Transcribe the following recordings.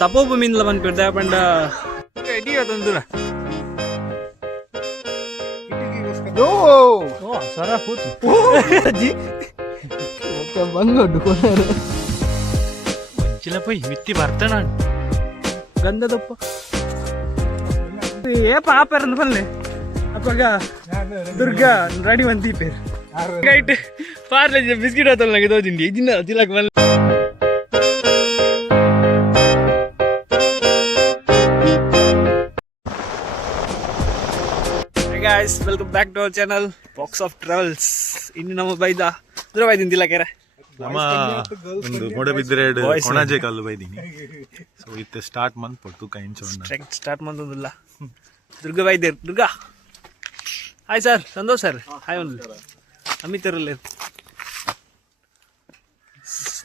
ತಪೋಭೂಮಿಯಿಂದ ಬಂದ್ಬಿಡ್ದೆ ಪಂಡ ಇಡೀ ತಂದೂರ ಸರ ಕೂತು ಬಂಗೋಡು ಮಂಚಿಲ ಪೈ ಮಿತ್ತಿ ಬರ್ತಾನ ಗಂಧದಪ್ಪ ಏಪ ಆಪೇರಂದು ಬಲ್ಲೆ ಅಪ್ಪಾಗ ದುರ್ಗಾ ರೆಡಿ ಬಂದಿ ಪೇರು ಗೈಟ್ ಪಾರ್ಲೆ ಬಿಸ್ಕಿಟ್ ಆತಲ್ಲ ನಂಗೆ ತೋಜಿಂಡಿ ಇದನ್ನ ತಿಲಕ್ ಬಲ್ಲ guys, welcome back to our channel Box of Travels. ಇನ್ನು ನಮ್ಮ ಬೈದ ದೂರ ಬೈದಿನ ತಿಲಕೆರೆ ನಮ್ಮ ಒಂದು ಮೂಡಬಿದ್ರೆಡ್ ಕೊಣಾಜೆ ಕಲ್ಲು ಬೈದಿನಿ ಸೊ ಇತ್ತೆ ಸ್ಟಾರ್ಟ್ ಮಂತ್ ಪೊಟ್ಟು ಕೈನ್ ಚೋಂಡ ಸ್ಟಾರ್ಟ್ ಮಂತ್ ಒಂದಿಲ್ಲ ದುರ್ಗ ಬೈದೇರ್ Durga hi sir Santosh sir hi ಒಂದು ಅಮಿತ್ ಇರಲ್ಲ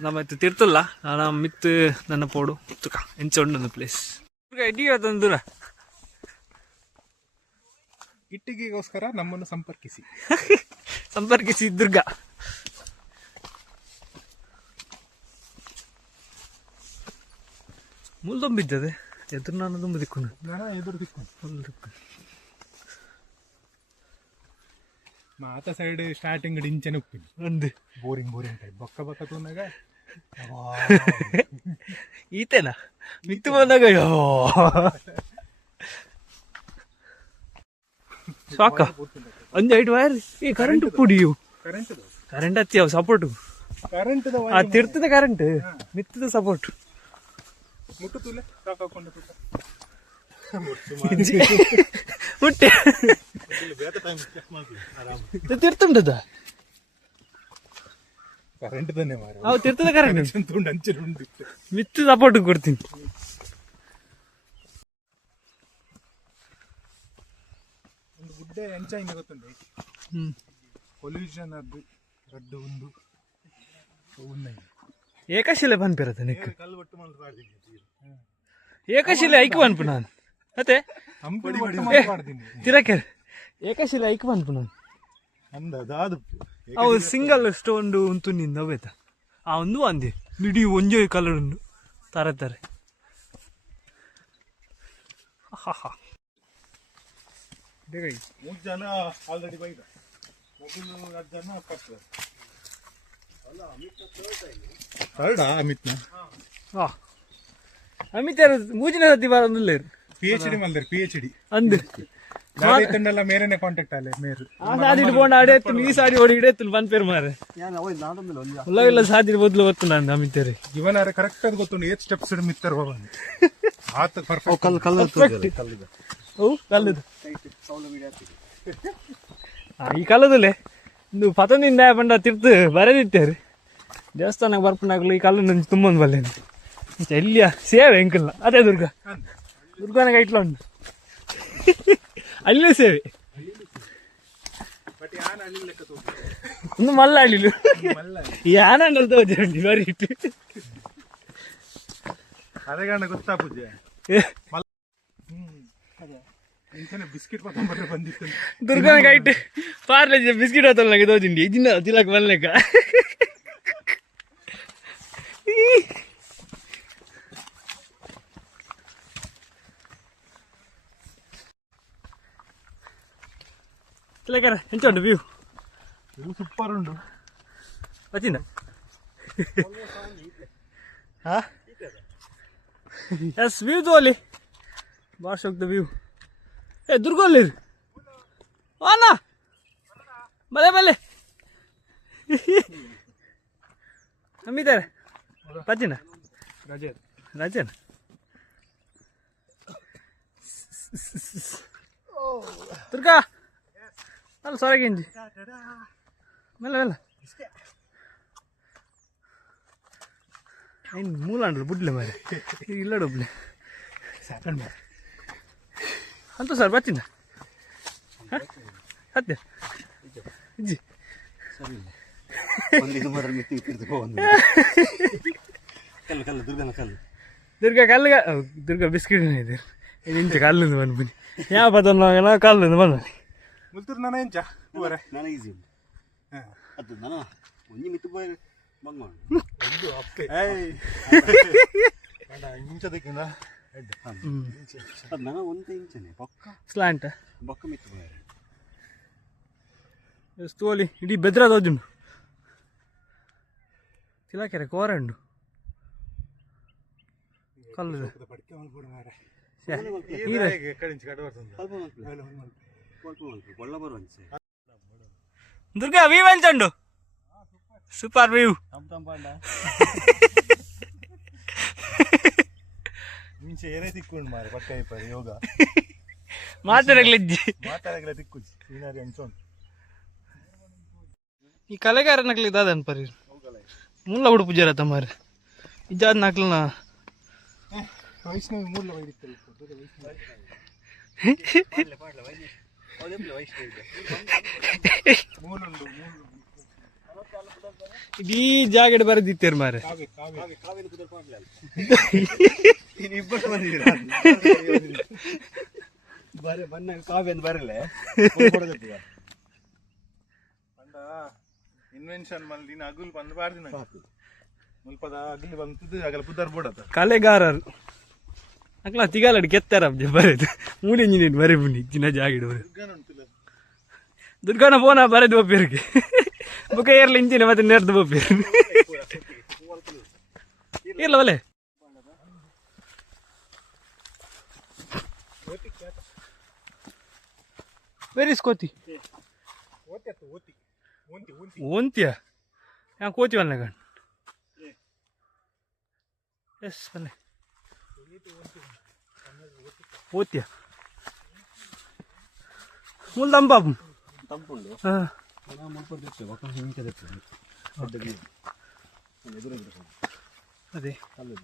ನಮ್ಮ ಇತ್ತು ತಿರ್ತಲ್ಲ ನಾನು ಮಿತ್ ನನ್ನ ಪೋಡು ತುಕ ಎಂಚೊಂಡು ನನ್ನ ಪ್ಲೇಸ್ ದುರ್ಗ ಇಡೀ ಅದೊಂದು ದೂರ ಇಟ್ಟಿಗೆಗೋಸ್ಕರ ನಮ್ಮನ್ನು ಸಂಪರ್ಕಿಸಿ ದುರ್ಗ ಮೂಲ ತುಂಬಿದ್ದದೆ ಎದುರು ನಾನು ತುಂಬ ದಿಕ್ಕೊಂಡು ಎದುರು ದಿಕ್ಕೊಂಡು ಮಾತ ಸೈಡ್ ಸ್ಟಾರ್ಟಿಂಗ್ ಇಂಚನೆ ಉಪ್ಪಿನಿ ಒಂದು ಬೋರಿಂಗ್ ಟೈಪ್ ಬೊಕ್ಕ ತೂನಾಗ ಈತೇನಾ ಮಿತ್ತು ಬಂದಾಗ ಸಾಕ ಒಂದು 8 ವೈರ್ ಈ ಕರೆಂಟ್ ಪುಡಿಯು ಕರೆಂಟ್ ಹತ್ತಿಯವು ಸಪೋರ್ಟು ಕರೆಂಟ್ ತಿರ್ತದೆ ಕರೆಂಟ್ ಮಿತ್ತದ ಸಪೋರ್ಟ್ ಮುಟ್ಟೆ ತಿರ್ತುಂಟದ ಕರೆಂಟ್ ತಾನೆ ಅವು ತಿರ್ತದ ಕರೆಂಟ್ ಮಿತ್ತು ಸಪೋರ್ಟ್ ಕೊಡ್ತೀನಿ ಗುಡ್ಡೆ ಎಂಚ ಹಿಂಗೆ ಗೊತ್ತುಂಟು ಪೊಲ್ಯೂಷನ್ ಅದು ರಡ್ಡು ಒಂದು ಏಕಶಿಲೆ ಬಂದ್ಬಿರತ್ತೆ ನಿಕ್ ಕಲ್ಲು ಒಟ್ಟು ಮಾಡ್ತೀನಿ ಏಕಶಿಲೆ ಐಕ್ ಬಂದ್ಪು ನಾನು ಮತ್ತೆ ತಿರಕೆ ಏಕಶಿಲೆ ಐಕ್ ಬಂದ್ಪು ನಾನು ಅವು ಸಿಂಗಲ್ ಸ್ಟೋನ್ ಉಂಟು ನಿಂದ ಅವೇತ ಆ ಒಂದು ಅಂದೆ ಮಿಡಿ ಒಂಜೆ ಕಲರ್ ಉಂಡು ತಾರೆ ಮೂರು ಜನ ಆಲ್ರೆಡಿ ಬೈದ ಮೊದಲು 10 ಜನ ಅಮಿತ್ನ ಅಮಿತ್ ಯಾರು ಮೂಜಿನ ಸತಿ ಬರೋದಿಲ್ಲ PhD ಮಲ್ದರ್ PhD ಅಂದು ತಂಡೆಲ್ಲ ಮೇರೆನೆ ಕಾಂಟ್ಯಾಕ್ಟ್ ಅಲ್ಲೇ ಮೇರು ಆ ಸಾದಿ ಬೋಂಡ ಆಡೇತ್ತು ಈ ಸಾಡಿ ಹೊಡಿ ಇಡೇತ್ತು ಬಂದ್ಪೇರು ಮಾರೆ ಇಲ್ಲ ಸಾದಿ ಬದಲು ಗೊತ್ತು ನಾನು ಅಮಿತ್ ಯಾರೇ ಇವನಾರೆ ಕರೆಕ್ಟ್ ಆಗಿ ಗೊತ್ತುಂಡು 8 ಸ್ಟೆಪ್ಸ್ ಮಿತ್ತರ್ ಬಾಬಾ ಆತ ಪರ್ಫೆಕ್ಟ್ ಕಲ್ಲದು ಈ ಕಲ್ಲದಲ್ಲೇ ಇಂದು ಪತನಿಂದ ಬಂಡ ತಿರ್ತು ಬರೆದಿತ್ತೇರಿ ದೇವಸ್ಥಾನಕ್ಕೆ ಬರ್ಪಣಾಗ್ಲು ಈ ಕಲ್ಲು ನಂಜು ತುಂಬೊಂದು ಬಲ್ಲೆ ಎಲ್ಲಿಯ ಸೇವೆ ಎಂಕಲ್ನ ಅದೇ ದುರ್ಗನಾಗ ಇಟ್ಲ ಉಂಟು ಅಲ್ಲೇ ಸೇವೆ ಒಂದು ಮಲ್ಲ ಅಳಿಲು ಈ ಆನಂದ ತೋಜಿ ಬರೀ ಇಟ್ಟು ಅರೆಗಾಣ ಗೊತ್ತಾ ಪೂಜೆ ಬಿಸ್ಕಿಟ್ ಬಂದಿತ್ತು ದುರ್ಗನಾಗ ಇಟ್ಟು ಪಾರ್ಲೆ ಬಿಸ್ಕಿಟ್ ಆತಲ್ಲ ನನಗೆ ತೋಜಿಂಡಿ ಇದನ್ನ ತಿಲಕ್ ಬಲ್ಲೆಕ್ಕ ತಿಲಕರ ಎಂತ ಉಂಟು ವ್ಯೂ ಸೂಪರ್ ಉಂಟು వచ్చిందా ಎಸ್ ವ್ಯೂ ತೋಲಿ ಬಾರ್ ಶೋಕ್ದ ವ್ಯೂ ಏ ದುರ್ಗೋಲ್ಲಿ ಅಣ್ಣ ಬಲೆ ಅಮ್ಮಿದ್ದಾರೆ ಪಚ್ಚಿನ ರಾಜೇನ ದುರ್ಗಾ ಅಲ್ಲ ಸೊರಗಿಂಜಿ ಮೆಲ್ಲ ಐನ್ ಮೂಲಾಂಡ್ರು ಬುಡ್ಲೆ ಮಾರೆ ಇಲ್ಲಡೊಬ್ಲೆ ಸಾಕಂಡ ಅಂತ ಸರ್ ಬಚ್ಚಿಂದ ಹತ್ತೆ ಇಜ್ಜಿ ದುರ್ಗಾ ಕಲ್ಲು ದುರ್ಗಾ ಬಿಸ್ಕಿಟ್ ಇದೆ ಇಂಚ ಕಲ್ಲಿಂದ ಬಂದು ಬನ್ನಿ ಯಾವ ಪದ ಕಲ್ಲಿಂದ ಬಂದ ಮುಲ್ತೂರು ನಾನು ಎಂಚ ನಾನು ಈಸಿ ಅದು ನಾನು ಒಂಜಿ ಮಿತ್ತು ಬಂಗ ಇಂಚದಕ್ಕಿಂತ ಅದು ನನ್ನ ಒಂದು ಇಂಚನೆ ಪಕ್ಕ ಸ್ಲಾಂಟ್ ಬೊಕ್ಕ ಮಿತ್ತು ಬೇರೆ ಎಷ್ಟು ಓಲಿ ಇಡೀ ಬೆದ್ರದೋಜುಂಡು ತಿಲಾಕೆರೆ ಕೋರಂಡು ಕಲ್ಲು ಪಡಿಕೆ ಮಾಡ್ಬಿಡು ಮಾರ್ರೆ. ಕಡಿಂಚಿ ಕಡೆ ಬರ್ತದೆ. ಸ್ವಲ್ಪ ಮಲ್ಪು ಒಳ್ಳೆ ಬರುವಂತೆ ದುರ್ಗಾ ವ್ಯೂ ಎಂಚಂಡು ಸೂಪರ್ ವ್ಯೂ ಮುಂಚೆ ಏನೇ ತಿಕ್ಕೊಂಡು ಮಾರೆ ಪಕ್ಕ ಇಪ್ಪರಿ ಯೋಗ ಮಾತಾಡಗ್ಲಿಜ್ಜಿ ಮಾತಾಡಗಲ ತಿಕ್ಕು ಸೀನರಿ ಅಂಚೋನ್ ಈ ಕಲೆಗಾರ ನಕ್ಲಿ ದಾದನ್ ಪರಿ ಮುಲ್ಲ ಉಡುಪು ಜರ ತಮಾರೆ ಇಜಾದ್ ನಕ್ಲನ ವೈಷ್ಣವಿ ಮೂಲ ವೈದಿಕ್ತರಿ ಮೂಲುಂಡು ಇಡೀ ಜಾಗಡ್ ಬರೆದಿತ್ತೇರು ಮಾರೆ ಬರೇ ಬಣ್ಣ ಕಾವ್ಯ ಅಂತ ಬರಲೆ ಪಂಡ ಇನ್ವೆನ್ಷನ್ ಮಲ್ದಿನ ಅಗುಲ್ ಬಂದು ಬಾರ್ದಿನ ಮುಲ್ಪದ ಅಗುಲ್ ಬಂತದ್ದು ಆಗಲ ಪುದರ್ ಬೋಡತ ಕಲೆಗಾರರು ಅಕ್ಲ ತಿಗಾಲಡ್ ಕೆತ್ತಾರ ಬರೆದು ಮೂಲೆ ಇಂಜಿನಿಯರ್ ಬರೆ ಬುಂಡಿ ಚಿನ್ನ ಜಾಗಿಡ್ ಬರೆ ದುರ್ಗಾನ ಪೋನ ಬರೆದು ಒಪ್ಪಿರ್ಗೆ ಬುಕ್ಕ ಏರ್ಲ ಇಂಚಿನ ಮತ್ತೆ ನೆರ್ದು ಒಪ್ಪಿರ್ ಇರ್ಲ ಒಲೆ ವೆರ್ ಇಸ್ ಕೋತಿ ಓಂತಿಯ ಯಾ ಕೋತಿ ವಲ್ಲೆ ಗಂಡು ಎಸ್ ಬಲ್ಲೆ ಓತಿಯ ಮುಲ್ ದಂಪಾಪು ತಂಪುಂಡು ಹಾಂ ಮುಲ್ಪ ತೆತ್ತು ಬೊಕ್ಕ ಹಿಂಗೆ ತೆತ್ತು ಎದುರು ಅದೇ ಕಲ್ಲು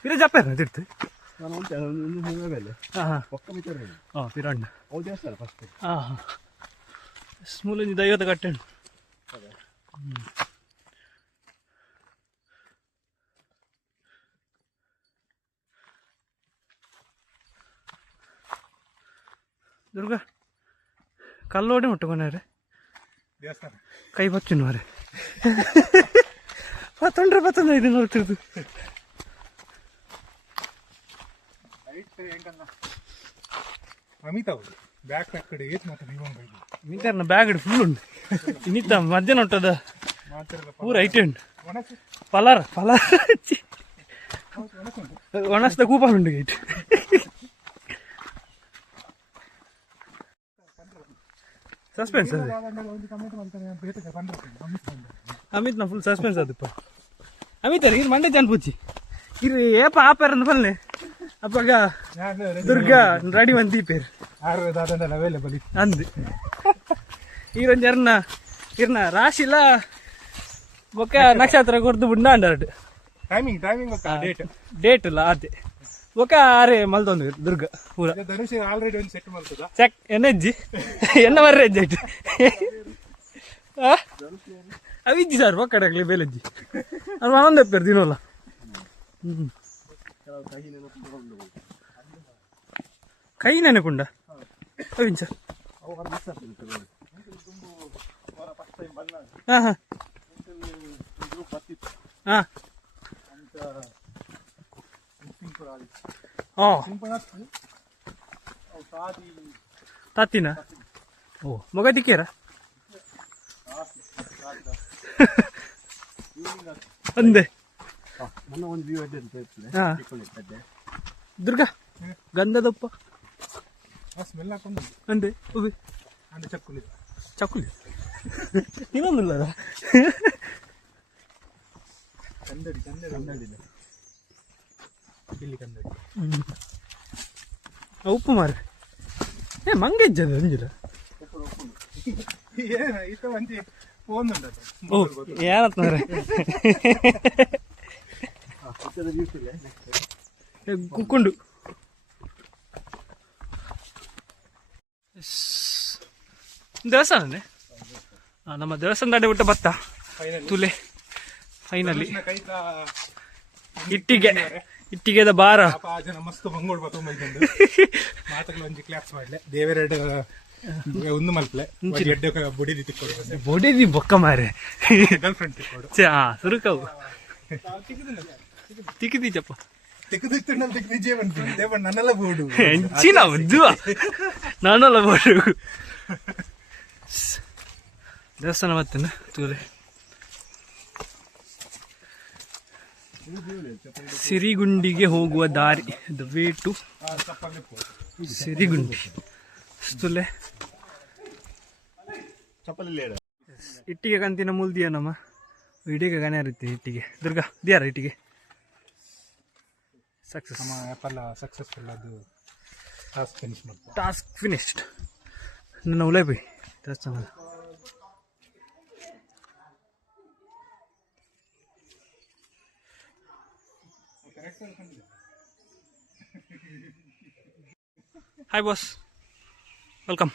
ಫಿರ ಜಪ್ಪಾರ ತಿರ್ತು ನಾನು ಒಂದು ಬೆಲೆ ಹಾಂ ಹಾಂ ಪಕ್ಕ ಮಿತ್ರ ಹಾಂ ಫಿರಂಡ ಅವು ದೇವಸ್ಥಾನ ಫಸ್ಟ್ ಹಾಂ ಹಾಂ ಸ್ಮೂಲಿಂದ ದೈವತ ಕಟ್ಟಂಡು ದುರ್ಗಾ ಕಲ್ಲೋಡೆ ಮುಟ್ಟುಕೊಂಡ್ರೆ ದೇವಸ್ಥಾನ ಕೈ ಬಚ್ಚು ಮಾರೆ 15 ನೋಡ್ತಿರ್ದು ಅಮಿತಾ ಬ್ಯಾಕ್ ಪ್ಯಾಕ್ ಕಡೆ ಏತ್ ಮಾತ್ರ ನೀವು ಮಿಂತಾರ ಬ್ಯಾಗ್ ಫುಲ್ ಉಂಟು ಇನ್ನಿತ್ತ ಮಧ್ಯಾಹ್ನ ಹೊಟ್ಟದ ಪೂರ ಐಟೆ ಉಂಟು ಪಲಾರ ಒಣಸ್ದ ಕೂಪನ್ ಉಂಟು ಗೈಟ್ ಸಸ್ಪೆನ್ಸ್ ಅದು ಅಮಿತ್ ನಾ ಫುಲ್ ಸಸ್ಪೆನ್ಸ್ ಅದಪ್ಪ ಅಮಿತ್ ಅವ್ರಿಗೆ ಇದು ಮಂಡೆ ಜನ ಪೂಚಿ ಇರು ಏಪ ಆಪೇರಂದು ಬಲ್ಲೆ ಅಪ್ಪಾಗ ದುರ್ಗಾ ರೆಡಿ ಒಂದು ದೀಪೇರು ಅವೈಲೇಬಲ್ ಅಂದು ಈರೊಂದು ಇರ್ನ ರಾಶಿಲ್ಲ ಬೊಕ್ಕ ನಕ್ಷತ್ರ ಕೊರ್ದು ಬಿಡ್ನ ಅಂಡರ್ಡ್ ಟೈಮಿಂಗ್ ಡೇಟ್ ಇಲ್ಲ ಅದೇ ಬೊಕ್ಕ ಆರೆ ಮಲ್ದೊಂದು ದುರ್ಗ ಪೂರ ಧನುಷ್ ಆಲ್ರೆಡಿ ಒಂದು ಸೆಟ್ ಮಾಡ್ತದ ಚೆಕ್ ಎನ್ನಜ್ಜಿ ಎನ್ನ ಬರ್ರೆ ಅಜ್ಜಿ ಆಯ್ತು ಅವಿಜ್ಜಿ ಸರ್ ಬೊಕ್ಕಡಾಗ್ಲಿ ಬೇಲಜ್ಜಿ ಅದು ಮನೊಂದು ಎಪ್ಪೇರು ದಿನೋಲ್ಲ ಕೈ ನೆನಕುಂಡ ಅವಿನ್ ಸರ್ ಹಾಂ ಹಾಂ ಹಾಂ ತಾತಿನ ಓ ಮಗ ದಿಕ್ಕೇರ ಅಂದೆ ನನ್ನ ಒಂದು ವ್ಯೂ ಹಾಂ ದುರ್ಗಾ ಗಂಧದಪ್ಪ ಸ್ಮೆಲ್ ಹಾಕೊಂಡು ಅಂದೆ ಹೋಗಿ ಅಂದ್ರೆ ಚಕ್ಕುಲಿ ಚಕ್ಕುಲಿ ಇನ್ನೊಂದಿಲ್ಲ ಕನ್ನಡಿ ಇಲ್ಲಿ ಕನ್ನಡಿ ಉಪ್ಪು ಮಾರ ಏ ಮಂಗೆಜ್ಜದ ಅಂಜಿಲ್ಲ ಈತ ಒಂಜಿ ಫೋನ್ ಉಂಟು ಓ ಏನತ್ ಮಾರ ಕುಕ್ಕೊಂಡು ದೇವಸ್ಥಾನನೇ ನಮ್ಮ ದೇವಸ್ಥಾನ ದಾಡೆ ಬಿಟ್ಟ ಬತ್ತ ತುಲೆ ಫೈನಲಿ ಇಟ್ಟಿಗೆದ ಬಾರ ಜನ ಮಸ್ತ್ ಬಂಗೋಡ್ ಬತ್ತು ಮೈದಂಡು ಮಾತುಗಳು ಒಂಜಿ ಕ್ಲಾಪ್ಸ್ ಮಾಡ್ಲೆ ದೇವರೆರಡು ಒಂದು ಮಲ್ಪಲೆ ಎಡ್ಡೆ ಬೊಡಿ ತಿಕ್ಕೊಡು ಬೊಡಿದಿ ಬೊಕ್ಕ ಮಾರೆ ಗರ್ಲ್ ಫ್ರೆಂಡ್ ತಿಕ್ಕೊಡು ಸುರುಕವು ತಿಕ್ಕಿದಿ ಚಪ್ಪ ನಿಜೇ ಬಂತು ನನ್ನೆಲ್ಲ ಬೋಡು ಹೆಂಚಿನ ಉದ್ದುವ ನಾನೆಲ್ಲ ಬೋಡು ದೇವಸ್ಥಾನ ಮತ್ತೇನು ತೂಲೆ ಸಿರಿಗುಂಡಿಗೆ ಹೋಗುವ ದಾರಿ ದ ವೇ ಟು ಸಿರಿಗುಂಡಿ ತುಲೆ ಇಟ್ಟಿಗೆ ಕಂತಿನ ಮುಲ್ದಿಯ ನಮ್ಮ ಇಡಿಗೆ ಗಣೆ ಇರುತ್ತೆ ಇಟ್ಟಿಗೆ ದುರ್ಗಾ ದಿಯಾರ ಇಟ್ಟಿಗೆ ಸಕ್ಸಸ್ ಸಕ್ಸಸ್ಫುಲ್ ಅದು ಟಾಸ್ಕ್ ಫಿನಿಶ್ಡ್ ನನ್ನ ಉಲೈ ಬೈ ದೇವಸ್ಥಾನ ಹಾಯ್ ಬಾಸ್ ವೆಲ್ಕಮ್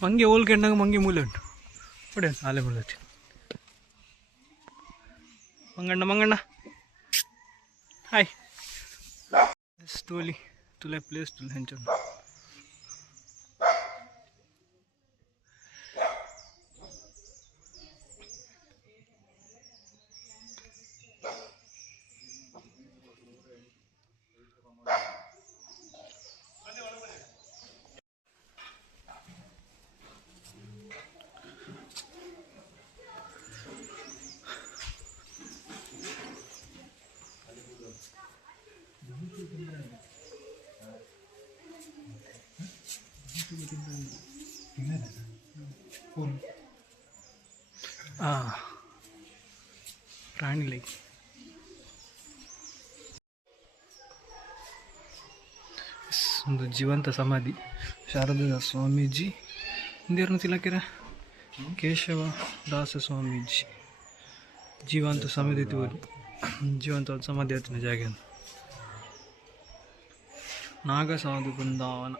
ಮಂಗೆ ಹೋಲ್ಕೊಂಡಾಗ ಮಂಗೆ ಮೂಲೆ ಉಂಟು ನೋಡಿ ಆಲೆ ಮೂಲೆ ಉಂಟು ಮಂಗಣ್ಣ ಹಾಯ್ ಟೋಲಿ ತುಲೆ ಪ್ಲೇಸ್ ತುಲೆ ಹೆಂಚು ಪ್ರಾಣಿಗಳಿಗೆ ಒಂದು ಜೀವಂತ ಸಮಾಧಿ ಶಾರದಾ ಸ್ವಾಮೀಜಿ ಇಂದೇರ್ನ ತಿಲಕಿರ ಕೇಶವ ದಾಸ ಸ್ವಾಮೀಜಿ ಜೀವಂತ ಸಮಾಧಿ ಜೀವಂತ ಸಮಾಧಿ ಆತನ ಜಾಗ ನಾಗಸಾಧು ಬೃಂದಾವನ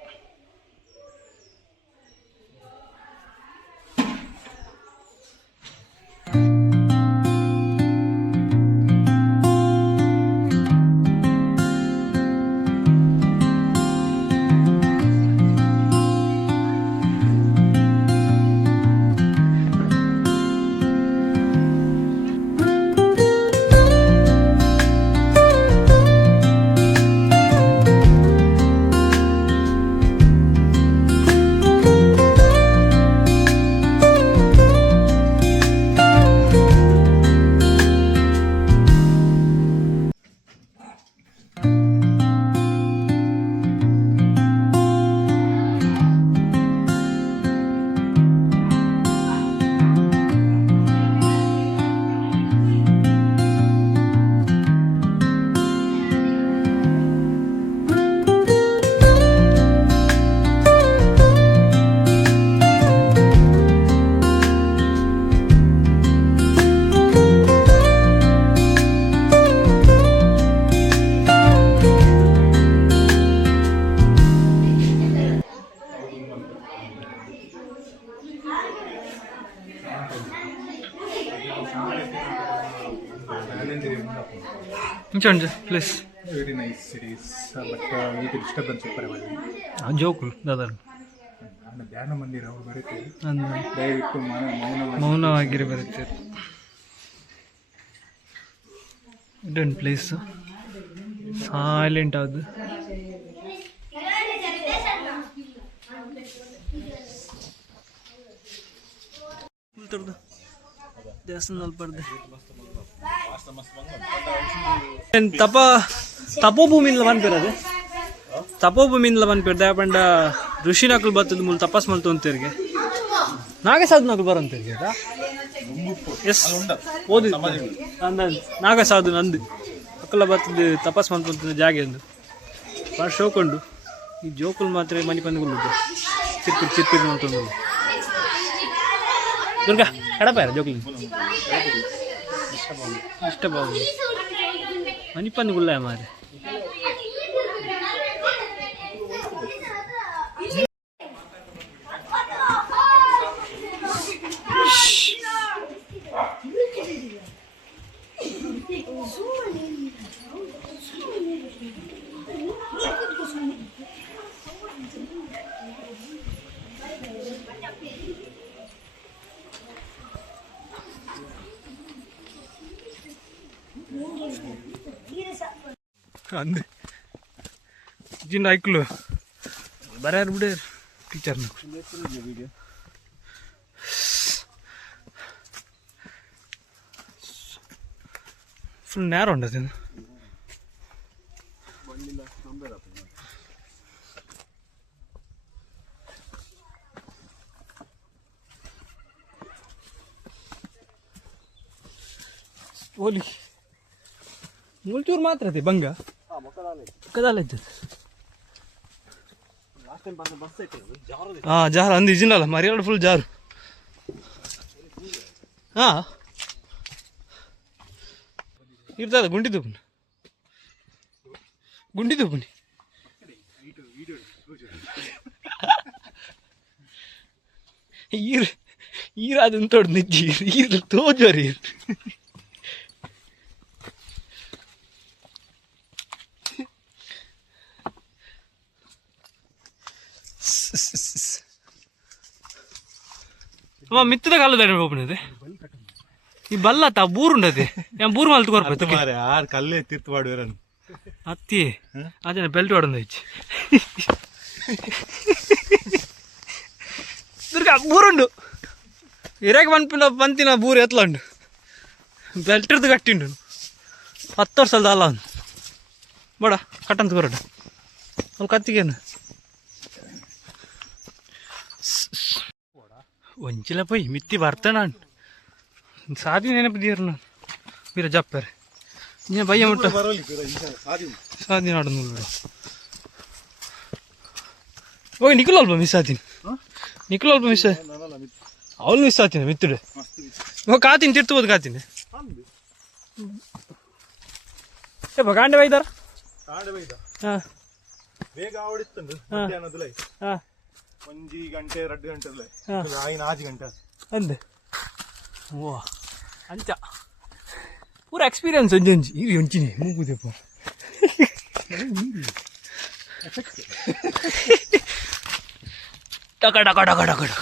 ಇಂಚ place very nice series but ಇದು ಡಿಸ್ಟರ್ಬೆನ್ಸ್ ಜೋಕುಲು ದಾದಾರು ಧ್ಯಾನ ಮಂದಿರ ಅವರು ಬರುತ್ತಾರೆ ಅಂದ ದಯವಿಟ್ಟು ಮೌನವಾಗಿರಿ ಬರುತ್ತಾರೆ ಇದೊಂದು ಪ್ಲೇಸ್ ಸೈಲೆಂಟ್ ಆದ ದೇವಸ್ಥಾನದಲ್ಲಿ ಬರ್ದೆ ತಪೋಭೂಮಿಯಿಂದ ಬಂದ್ಬಿರದೆ ತಪೋಭೂಮಿಯಿಂದ ಬಂದ್ಬಿರ್ದೆ ಪಂಡ ಋಷಿ ನಕಲು ಬರ್ತದ ಮೂಲ ತಪಸ್ ಮಲ್ತು ಅಂತಿರ್ಗೆ ನಾಗಸಾಧು ನಕಲು ಬರಂತಿರ್ಗೆ ಎಸ್ ಓದಿ ಅಂದ ನಾಗಸಾಧು ನಂದು ಅಕ್ಕಲ ಬರ್ತದೆ ತಪಸ್ ಮಲ್ತು ಜಾಗೆ ಅಂದು ಭಾಳ ಶೋಕೊಂಡು ಈ ಜೋಕುಲು ಮಾತ್ರ ಮನೆ ಬಂದುಕೊಳ್ಳುದು ಚಿರ್ಪಿರ್ ಮಾಡ್ಕೊಂಡು ದುರ್ಗಾ ಎಡಪಾರ ಜೋಕುಲಿ ಇಷ್ಟ ಬಾಬು ಮನೆ ಪಂದುಗುಲ್ಲ ಮಾರೆ ಅಂದೆ ಜಿನ್ ಐಕ್ಲು ಬರ್ಯಾರ ಬಿಡೇ ಟೀಚರ್ನ ಫುಲ್ ನೇರ ಉಂಟದ ಓಲಿ ಮೂಲ್ಚೂರು ಮಾತ್ರ ಅದೇ ಬಂಗ ಕದಾಲ ಇದ್ದದ್ದು ಜಾರು ಅಂದು ಇಜಿನಲ್ಲ ಮರಿಯಾಡು ಫುಲ್ ಜಾರು ಹಾಂ ಇರ್ತದ ಗುಂಡಿ ತೂಪುನಿ ಈರು ಅದನ್ನು ತೊಡ್ದು ನಿಜ್ಜಿ ಈರು ತೋಜರಿ ಮಿತ್ತದ ಕಾಲದ ಹೋಗ್ಬಿಡದೆ ಈ ಬಲ್ಲತ್ತ ಬೂರುಂಡದೆ ಬೂರು ಮಾಲ್ ತಗೋರ್ಬೇಕು ಮಾರೆ ಆರು ಕಲ್ಲೇ ತಿರ್ತು ಮಾಡುವರನ್ನು ಅತ್ತಿ ಅದೇ ಬೆಲ್ಟ್ ಹೊಡೊಂದು ಹೆಚ್ಚು ದುರ್ಗ ಬೂರುಂಡು ಇರಾಕ್ ಬಂತಿನ ಬೂರು ಎತ್ಲ ಉಂಡು ಬೆಲ್ಟ್ ಇರ್ದು ಕಟ್ಟಿಂಡು 10 ವರ್ಷದ ಅಲ್ಲ ಅವನು ಬೇಡ ಕಟ್ಟಂತ ಹೊರಡು ಅವ್ನು ಕತ್ತಿಗೇನು ಒಂಚಿಲ್ಲ ಪೈ ಮಿತ್ತಿ ಬರ್ತಾನ ಸಾದಿ ನೆನಪಿದ್ದೀರ ನಾನು ಬೀರ ಜಪ್ಪರೆ ನೀನು ಬಯ್ಯ ಮುಟ್ಟ ಸಾದಿ ನಾಡು ನೋಡ್ಬೇಡ ಹೋಗಿ ನಿಖಿಲ್ ಅಲ್ಪ ಮಿಸ್ ಆತೀನಿ ನಿಖಿಲ್ ಅಲ್ಪ ಮಿಸ್ ಅವಳು ಮಿಸ್ ಆತೀನಿ ಮಿತ್ತುಡೆ ಹೋಗಿ ಕಾತೀನಿ ತಿರ್ತು ಕಾತೀನಿ ಕಾಂಡೆ ಬೈದಾರ ಹಾಂ ಬೇಗ ಆವಡಿತ್ತಂದು ಮಧ್ಯಾಹ್ನದಲ್ಲೇ ಹಾಂ 1 ಗಂಟೆ 2 ಗಂಟೆಲ್ಲೇ ಆಯ್ನ 6 ಗಂಟೆ ಅಂದೆ ಓ ಅಂಚ ಪೂರ ಎಕ್ಸ್ಪೀರಿಯನ್ಸ್ ಒಂಜಿ ಇರಿ ಒಂಚಿನಿ ಮೂಗುದೆಪ್ಪ ಟಕ ಟಕ ಟಕ ಟಕ ಟಕ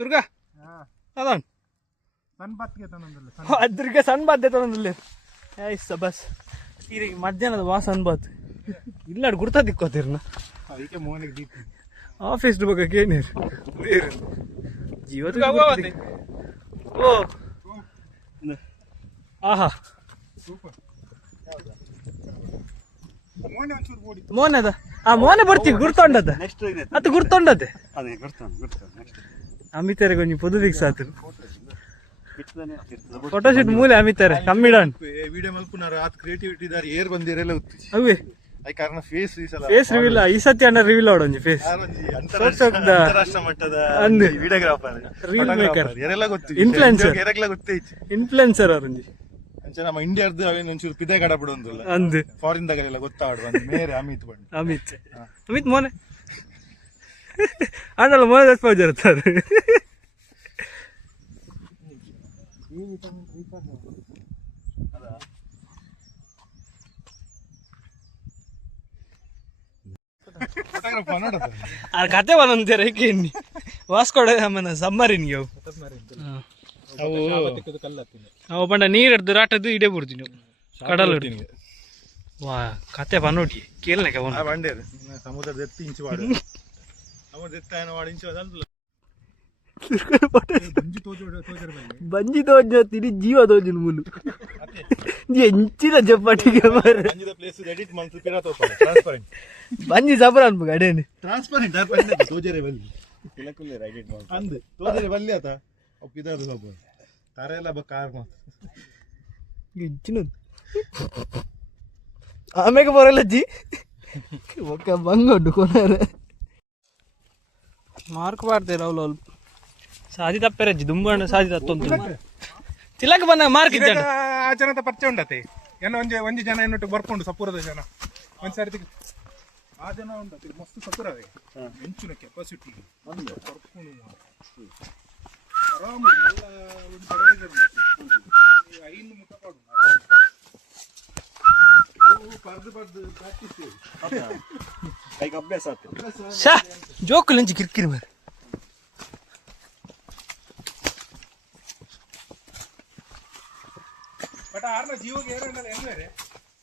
ದುರ್ಗಾ ಅದಾನ್ ಸಣ್ಣ ಬಾತ್ಗೆ ತಂದಲ್ಲ ಅದ್ರಿಗೆ ಸಣ್ಣ ಬಾತ್ ತಂದಲ್ಲಿ ಐಸ ಬಸ್ ಈಗ ಮಧ್ಯಾಹ್ನದ ವಾ ಸಣ್ಣ ಬಾತ್ ಇಲ್ಲ ಗುರ್ತಾ ದಿಕ್ಕೋತೀರ್ನ ಅದಕ್ಕೆ ಮೋನಿಗೆ ದೀಪ ಆಫೀಸ್ ಬಗ್ಗೆ ಏನೇರು ಜೀವದ ಓ ಆಹಾ ಮೋನೆ ಅದ ಆ ಮೋನೆ ಬರ್ತೀವಿ ಗುರ್ತೊಂಡದ ಅದು ಗುರ್ತೊಂಡದೆ ಅದೇ ಗುರ್ತಾನೆ ನೆಕ್ಸ್ಟ್ ಅಮಿತಾರೆ ಕೊಂಚ ಪೊದುದಿಗೆ ಸಾತು ಫೋಟೋಶೂಟ್ ಮೂಲೆ ಅಮಿತಾರೆ ಕಮ್ಮಿಡಾನ್ ವಿಡಿಯೋ ಮಲ್ಪುನಾರ ಆತ್ ಕ್ರಿಯೇಟಿವಿಟಿ ದಾರಿ ಏರ್ ಬಂದಿರೆಲ್ಲ ಉತ್ತಿ ಅವೇ ಐ ಕಾರಣ ಫೇಸ್ ಫೇಸ್ ರಿವೀಲ್ ಈ ಸತಿ ಅಣ್ಣ ರಿವೀಲ್ ಆಡೊಂಜಿ ಫೇಸ್ ಅಂತಾರಾಷ್ಟ್ರ ಮಟ್ಟದ ಅಂದು ವಿಡಿಯೋಗ್ರಾಫರ್ ರೀಲ್ ಮೇಕರ್ ಯಾರೆಲ್ಲ ಗೊತ್ತು ಇನ್ಫ್ಲುಯೆನ್ಸರ್ ಯಾರೆಲ್ಲ ಗೊತ್ತೇ ಇನ್ಫ್ಲುಯೆನ್ಸರ್ ಅವರಂಜಿ ಅಂಚೆ ನಮ್ಮ ಇಂಡಿಯಾದ ಅವೇನು ಒಂಚೂರು ಪಿದೆ ಗಡ ಬಿಡೊಂದಿಲ್ಲ ಅಂದು ಫಾರಿನ್ ದಾಗಲೆಲ್ಲ ಗೊತ್ತಾಡುವ ಮೇರೆ ಅಮಿತ್ ಬಂದು ಅಮಿತ್ ಮೋನೆ ಅಣ್ಣಲ್ಲ ಮೋನೆ ದಪ್ಪ ಇರ್ತಾರೆ ಆ ಕತೆ ಒಂದೊಂದು ರೇಖೆಣ್ಣಿ ವಾಸ್ಕೋಡ ಆಮೇಲೆ ಸಮ್ಮರಿನ್ಗೆ ಅವು ಅವು ಬಂಡ ನೀರು ಹಿಡ್ದು ರಾಟದ್ದು ಇಡೇ ಬಿಡ್ತೀನಿ ಕಡಲ್ ಹಿಡ್ತೀನಿ ವಾ ಕತೆ ಬಂದೋಟಿ ಕೇಳನಕ್ಕೆ ಅವನು ಬಂಡೇರು ಸಮುದ್ರದ ಎತ್ತಿ ಇಂಚು ವಾಡು ಸಮುದ್ರ ಎತ್ತ ವಾಡು ಇಂಚು ಅದಲ್ಲ ಬಂಜಿ ತೋಜ ತಿರಿ ಜೀವ ತೋಜನ ಮುಲು ಎಂಚಿನ ಜಪ್ಪಾಟಿಗೆ ಬಂಜಿದ ಪ್ಲೇಸ್ ಎಡಿಟ್ ಮಾಡ್ತು ಪಿರಾ ತೋಪಾರೆ ಟ್ರಾನ್ಸ್ಪರೆಂಟ್ ಬಂಜಿ ಸಬರ ಅನ್ಬೇಕು ಅಡೇನೆ ಟ್ರಾನ್ಸ್ಪರೆಂಟ್ ಅದು ಬಂದೆ ತೋಜರೆ ಬಲ್ಲಿ ಕುಲಕುಲ್ಲೆ ಎಡಿಟ್ ಮಾಡಿ ಅಂದೆ ತೋಜರೆ ಬಲ್ಲಿ ಆತ ಒಪ್ಪಿದಾರು ಸ್ವಲ್ಪ ತಾರೆ ಎಲ್ಲ ಕಾರ್ ಮಾತು ಎಂಚಿನ ಆಮೇಲೆ ಬರಲ್ಲಜ್ಜಿ ಒಕ್ಕ ಬಂಗೊಡ್ಡು ಕೊನಾರೆ ಮಾರ್ಕ್ ಮಾಡ್ತೇವೆ ಅವಳು ಅವಳು ಸಾದಿ ತಪ್ಪೇರಜ್ಜಿ ದುಂಬಣ್ಣ ಸಾದಿ ತತ್ತೊಂದು ತಿಲಕ ಬಂದಾಗ ಮಾರ್ಕ್ ಇದ್ದ ಆ ಜನದ ಪರಿಚಯ ಉಂಡತೆ ಏನೋ ಒಂಜಿ ಜನ ಏನೊಟ್ಟಿಗೆ ಬರ್ಕೊಂಡು ಸಪುರದ ಜನ ಒಂದ್ ಸರ್ತಿ ಆ ಜನ ಉಂಡತೆ ಮಸ್ತ್ ಸಪುರವೇ ಹೆಂಚಿನ ಕೆಪಾಸಿಟಿ ಆರಾಮ ನಲ್ಲ ಒಂದು ಪರವಾಗಿರ ಐನು ಮುಖ ಪಾಡು ನಾವು ಪರ್ದು ಪ್ರಾಕ್ಟೀಸ್ ಕೈಗೆ ಅಭ್ಯಾಸ ಆಗ್ತದೆ ಶಾ ಜೋಕು ಲಂಚಿ ಕಿರ್ಕಿರಿ ಮಾರೆ ಬಟ್ ಆರ್ನ ಜೀವಗೆ ಏರಲ್ಲ ಹೆಂಗಾರೆ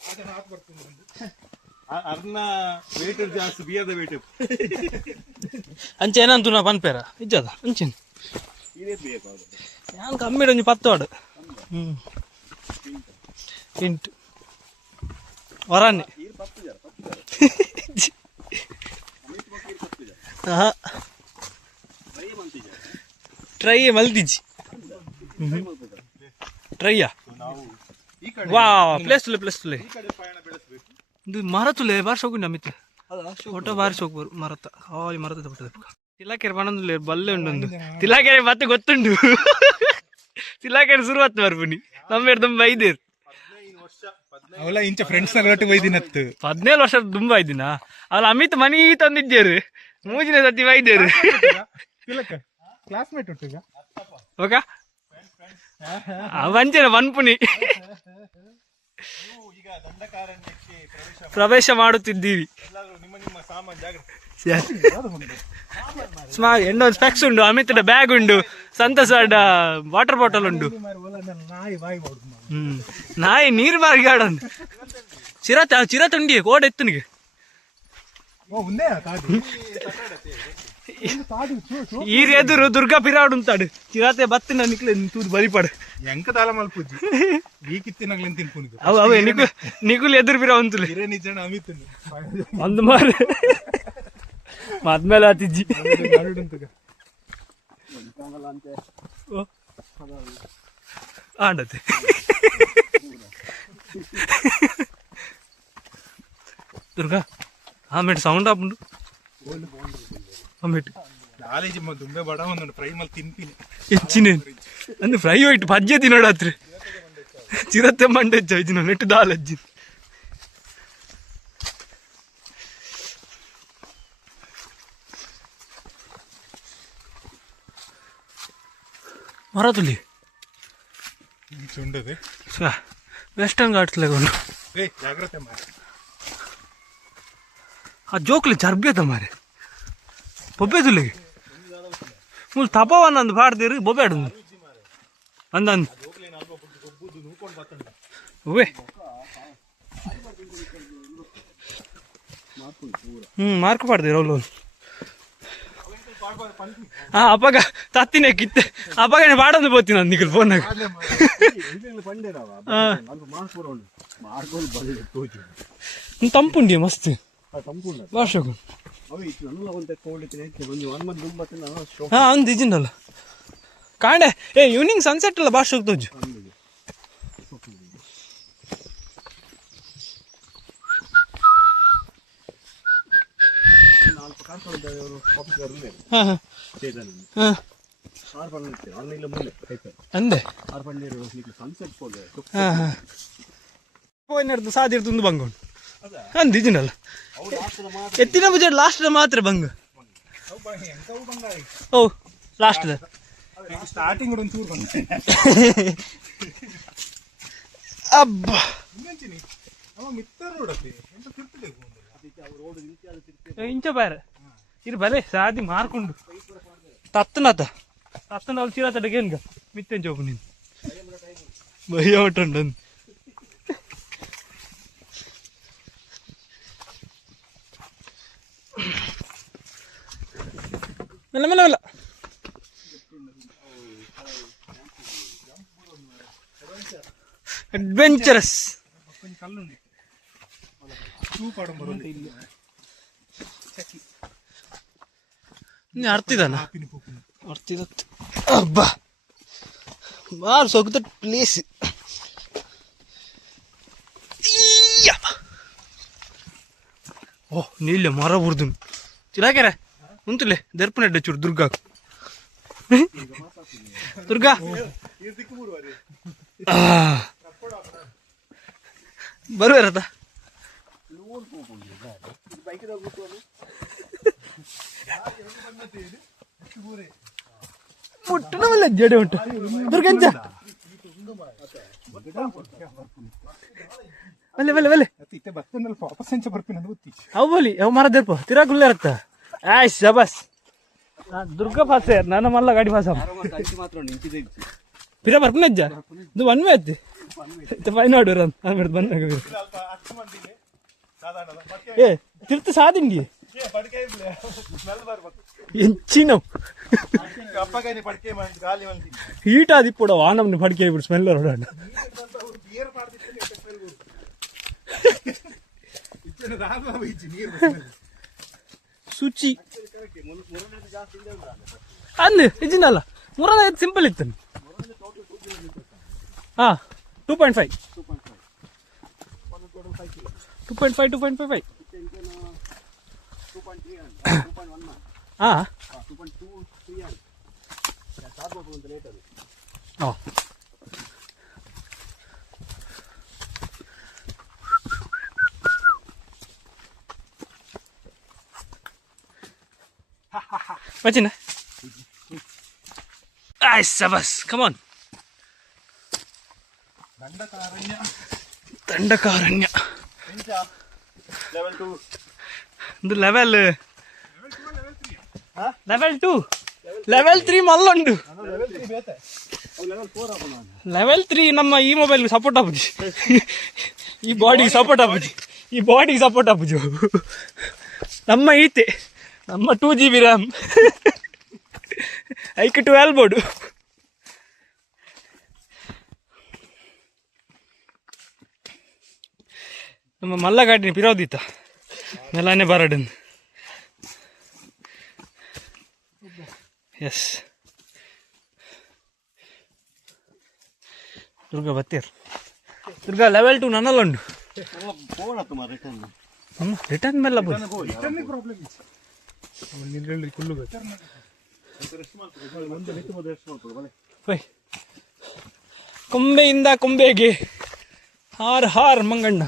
ಆ ಜನ ಹಾಕಿ ಬರ್ತೀನಿ ಒಂದು ಅರ್ನ ವೇಟ್ ಜಾಸ್ತಿ ಬಿಯದ ವೇಟ್ ಅಂಚೆ ಏನಂತು ನಾ ಪನ್ಪೇರ ಇಜ್ಜದ ಅಂಚೆನ್ ಇದೇ ಬೇಕು ನಾನು ಕಮ್ಮಿ ಒಂಜಿ 10 ವಾಡು ಇಂಟು ವರಾನೆ ಟ್ರೈ ಮಲ್ದಿಜ್ಜಿ ಟ್ರೈಯಾ ವಾ ಪ್ಲೇಸ್ ತುಲೆ ಇದು ಮರ ತುಲೆ ಬಾರ್ಸ್ ಹೋಗಿ ನಮಿತ್ತೆ ಫೋಟೋ ಬಾರಿಸಿ ಹೋಗ್ಬಾರು ಮರತ ಖಾಲಿ ಮರದ ಬಿಟ್ಟದ ತಿಲಾಕೆರೆ ಪಣಂದುಲೆ ಬಲ್ಲೆ ಉಂಡು ತಿಲಾಕೆರೆ ಮತ್ತೆ ಗೊತ್ತುಂಡು ತಿಲಾಕೆರೆ ಶುರುವತ್ತು ಬರ್ಬುನಿ ನಮ್ಮೇರು ತುಂಬ ಐದೇರು ಅವಲ್ಲ ಇಂಚ ಫ್ರೆಂಡ್ಸ್ ನಗಟ್ಟು ಬೈದಿನತ್ತು 17 ವರ್ಷದ ತುಂಬ ಐದಿನ ಅವಳ ಅಮಿತ್ ಮನಿ ತಂದಿದ್ದೇರು ಮೂಜಿನ ಸತಿ ಬೈದೇರು ಕ್ಲಾಸ್ಮೇಟ್ ಒಟ್ಟಿಗ ಓಕ ವಂಚನ ವನ್ಪುನಿ ಈಗ ದಂಡಕಾರಣ್ಯಕ್ಕೆ ಪ್ರವೇಶ ಮಾಡುತ್ತಿದ್ದೀವಿ ನಿಮ್ಮ ಸಾಮಾನ್ ಜಾಗ್ರತೆ ಎಂಡೊಂದು ಸ್ಪೆಕ್ಸ್ ಉಂಡು ಅಮಿತ್ ಬ್ಯಾಗ್ ಉಂಡು ಸಂತೋಷ್ ವಾಟರ್ ಬಾಟಲ್ ಉಂಡು ನಾಯಿ ಬಾಯಿ ಮಾಡುದು ನಾಯಿ ನೀರು ಬಾರಿಗಾಡೊಂದು ಚಿರತೆ ಉಂಡಿ ಕೋಡೆ ಎತ್ತನಿಗೆ ఉందే ಈರ್ ಎದುರು ದುರ್ಗಾ ಪಿರಾಡ್ ಉಂತಾಡು ಚಿರತೆ ಬತ್ತಿನ ನಿಕ್ಲೆ ತೂದು ಬಲಿಪಾಡು ಎಂಕ ತಾಲ ಮಲ್ಪುಜಿ ವೀಕಿತ್ತಿನಾಗ್ಲೇನ್ ತಿನ್ಪುನಿದು ಅವು ಅವೇ ನಿಗುಲ್ ಎದುರು ಪಿರಾ ಉಂತುಲೆ ಹಿರೇ ನಿಜ ಅಮಿತನು ಒಂದು ಮಾರು ಮದ್ಮೇಲೆ ಆತಿಜ್ಜಿ ಆಂಡತೆ ದುರ್ಗಾ ಆಮೇಲೆ ಸೌಂಡ್ ಆಪುಂಡು ಆಮೇಲೆ ಕಾಲೇಜ್ ದುಂಬೆ ಬಡ ಒಂದು ಫ್ರೈ ಮಲ್ ತಿನ್ಪಿನಿ ಹೆಚ್ಚಿನೇನು ಅಂದ್ರೆ ಫ್ರೈ ಹೋಯ್ತು ಪಜ್ಜೆ ತಿನ್ನೋಡತ್ರಿ ಚಿರತೆ ಮಂಡೆ ಹೆಚ್ಚು ನೆಟ್ಟು ದಾಲ್ ಅಜ್ಜಿ ಮರ ತುಲಿ ಉಂಡದೆ ವೆಸ್ಟರ್ನ್ ಘಾಟ್ಸ್ ಲೆಗೊಂಡು ಜಾಗ್ರತೆ ಮಾರ ಆ ಜೋಕ್ಲಿ ಚರ್ಬ್ಯತ ಮಾರೆ ಬೊಬ್ಬೆ ತುಲಿಗೆ ಮುಲ್ ತಪವನ್ನೊಂದು ಪಾಡ್ದಿರು ಬೊಬ್ಬೆ ಆಡು ಅಂದಂದು ಓವೇ ಮಾರ್ಕ್ ಪಾಡ್ದಿರು ಅವಳು ಅಪ್ಪಗ ತತ್ತಿನೇ ಕಿತ್ತೆ ಅಪ್ಪಗನೆ ಪಾಡೊಂದು ಬೋತಿ ನಾನು ನಿಖಲ್ ಫೋನ್ನಾಗ ತಂಪುಂಡಿ ಮಸ್ತ್ ಭಾಷೆಗೂ ಹಾ ಅಂದ್ ಇಜಿನಲ್ಲ ಕಾಂಡೆ ಈವ್ನಿಂಗ್ ಸನ್ಸೆಟ್ ಅಲ್ಲ ಭಾಷೆ ಹೋಗ್ತೋಜು ಅಂದೆ పోయినట్టు సాదిరుతుంది బంగోడు అందిజినల్ ఎత్తిన బుజెట్ లాస్ట్ మాత్రం బంగ ఓ లాస్ట్ ಸ್ಟಾರ್ಟಿಂಗ್ ಒಂದು ಚೂರು ಬಂದ ಅಬ್ಬಾ ಅವ ಮಿತ್ತರ್ ನೋಡತ್ತೆ ಎಂತ ತಿರ್ತಿದೆ ಇಂಚ ಬೇರೆ ಇದು ಬಲೆ ಸಾದಿ ಮಾರ್ಕೊಂಡು ತತ್ತನತ ತತ್ತನ వాళ్ళు చీరతడగేనుగ మిత్తెం చూపు నేను భయ ఒకటి మెల్ల మెల్ల మెల్ల అడ్వెంచరస్ కల్లుండి చూపడం బరుంది ನೀ ಅರ್ತಿದಾನ ಅರ್ತಿದತ್ತು ಅಬ್ಬಾ ಬಾರ್ ಸೊಗ್ದ ಪ್ಲೇಸ್ ಓ ನೀಲ್ಯ ಮರ ಬುರ್ದು ಚಿಲಾಕೆರೆ ಉಂತುಲೆ ದರ್ಪನೆಡ್ಡ ಚೂರು ದುರ್ಗಾ ದುರ್ಗಾ ಬರುವೇರತ ಮುಟ್ಟನವಲ್ಲ ಜಡೆ ಉಂಟು ದುರ್ಗಂಚ ಬಲ್ಲೆ ಬಲ್ಲೆ ಬಲ್ಲೆ ಅವು ಬೋಲಿ ಅವು ಮರ ದರ್ಪ ತಿರಾಗುಲ್ಲ ಇರತ್ತ ಆಯ್ಸ್ ಶಬಾಸ್ ದುರ್ಗ ಪಾಸೆ ನನ್ನ ಮಲ್ಲ ಗಾಡಿ ಪಾಸ ಪಿರ ಬರ್ಪನಜ್ಜ ಇದು ಒನ್ ವೇ ಐತಿ ಫೈನ್ ಆಡೋರು ಅಂತ ಬಂದಾಗ ಏ ತಿರ್ತು ಸಾದಿಂಗಿ ಎಂಚಿನವು ಹೀಟ್ ಆದಿಪ್ಪುಡ ವಾನಮ್ನ ಪಡ್ಕೆ ಬಿಡು ಸ್ಮೆಲ್ ಹೊರಡ ಶುಚಿ ಅಂದ್ ಇಜಿನಲ್ಲ ಮೂರನೇ ಸಿಂಪಲ್ ಇತ್ತು ಹಾ 2.5 ಹಾ Imagine. Nice, Sabas. Come on. Dandakaranya level 3 ಮಲ್ಲುಂಡು ಲೆವೆಲ್ 3 ನಮ್ಮ ಈ ಮೊಬೈಲ್ ಸಪೋರ್ಟ್ ಆಪುಜಿ ಈ ಬಾಡಿಗೆ ಸಪೋರ್ಟ್ ಆಪುಜು ನಮ್ಮ ಈತೆ ನಮ್ಮ 2GB RAM ಐಕ್ 12 ಬೋರ್ಡು ನಮ್ಮ ಮಲ್ಲ ಗಾಡಿನ ಪಿರೋದಿತ್ತ ಮೆಲಾನೆ ಬಾರಡನ್ ಎಸ್ ದುರ್ಗಾ ಬತ್ತೀರ್ ದುರ್ಗಾ ಲೆವೆಲ್ 2 ನನ್ನಲ್ಲುಂಡು ರಿಟರ್ನ್ ಮೇಲೆ ಕೊಂಬೆಯಿಂದ ಕೊಂಬೆಗೆ ಹಾರ್ ಮಂಗಣ್ಣ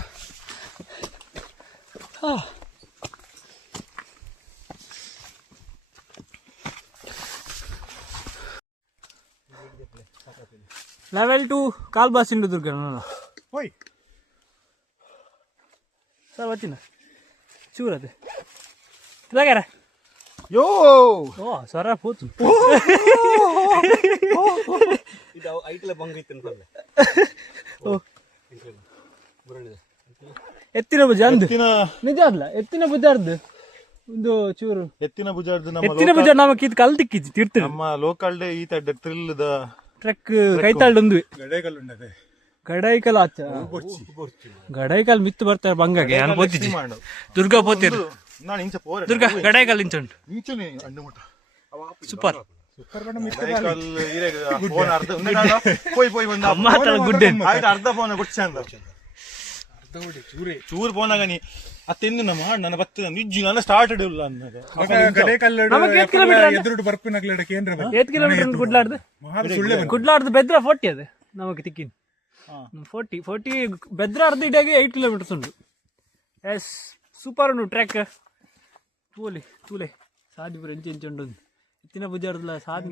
ಲೆವೆಲ್ 2 ಕಾಲ್ ಬಾಸ್ ಇಂಡು ದುರ್ಗ ಸರ್ ಬತ್ತಿನ ಚೂರದೆ ಇದಾಗ್ಯಾರ ಯೋ ಓ ಸರ ಪೋತು ಇದು ಐಟ್ಲ ಬಂಗೈತೆ ಅಂತಲ್ಲ ಎತ್ತಿನ ಭುಜ ಅಂದು ನಿಜ ಅಲ್ಲ ಎತ್ತಿನ ಭುಜ ಅರ್ದು ಒಂದು ಚೂರು ಎತ್ತಿನ ಭುಜಾರ್ದು ಎತ್ತಿನ ಭುಜ ನಮಕ್ ಇದು ಕಲ್ ತಿಕ್ಕಿದ್ದು ತಿರ್ತು ನಮ್ಮ ಲೋಕಲ್ ಡೇ ಈ ತಡ್ಡ ಥ್ರಿಲ್ ದ ಟ್ರಕ್ ಕೈತಾಳ್ದು ಗಡೇಕಲ್ಲುಂಡದೆ ಗಡೈಕಲ್ ಆಚ ಗಡೈಕಲ್ ಮಿತ್ತು ಬರ್ತಾರೆ ಬಂಗಾಗೆ ನಾನು ಪೋತಿದ್ದೆ ದುರ್ಗಾ ಪೋತಿರು ನಾನು ಇಂಚ ಪೋರೆ ದುರ್ಗಾ ಗಡೈಕಲ್ ಇಂಚುಂಟು ಇಂಚನೆ ಅಂಡು ಮುಟ ಸೂಪರ್ ಗಡೈಕಲ್ ಇರೆ ಫೋನ್ ಅರ್ಧ ಉಂಡಾಡ ಪೋಯ್ ಬಂದ ಮಾತಾಡ ಗುಡ್ಡೆ ಆಯ್ತು ಅರ್ಧ ಫೋನ್ ಕೊಡ್ಚೆ ಅಂದ ಚೂರು ಫೋನಾಗ ನೀ ಅತ್ತೆಂದು ನಮ್ಮ ನನ್ನ ಬತ್ತ ನಿಜ್ಜಿ ನನ್ನ ಸ್ಟಾರ್ಟೆಡ್ ಇಲ್ಲ ಅನ್ನದ ನಮಗೆ 8 ಕಿಲೋಮೀಟರ್ ಎದುರು ಬರ್ಪಿನಾಗ್ಲಡ ಕೇಂದ್ರ 8 ಕಿಲೋಮೀಟರ್ ಗುಡ್ಲಾಡ್ದು ಬೆದ್ರ 40 ಅದು ನಮಗೆ ತಿಕ್ಕಿನ 40 ಬೆದ್ರ ಅರ್ಧ ಇಡಾಗೆ 8 ಕಿಲೋಮೀಟರ್ಸ್ ಉಂಟು ಎಸ್ ಸೂಪರ್ ಉಂಟು ಟ್ರ್ಯಾಕ್ ತೂಲೆ ಸಾದಿ ಪುರ ಎಂಚು ಉಂಟು ಇತ್ತಿನ ಬುಜಾರ್ದಲ್ಲ ಸಾದಿ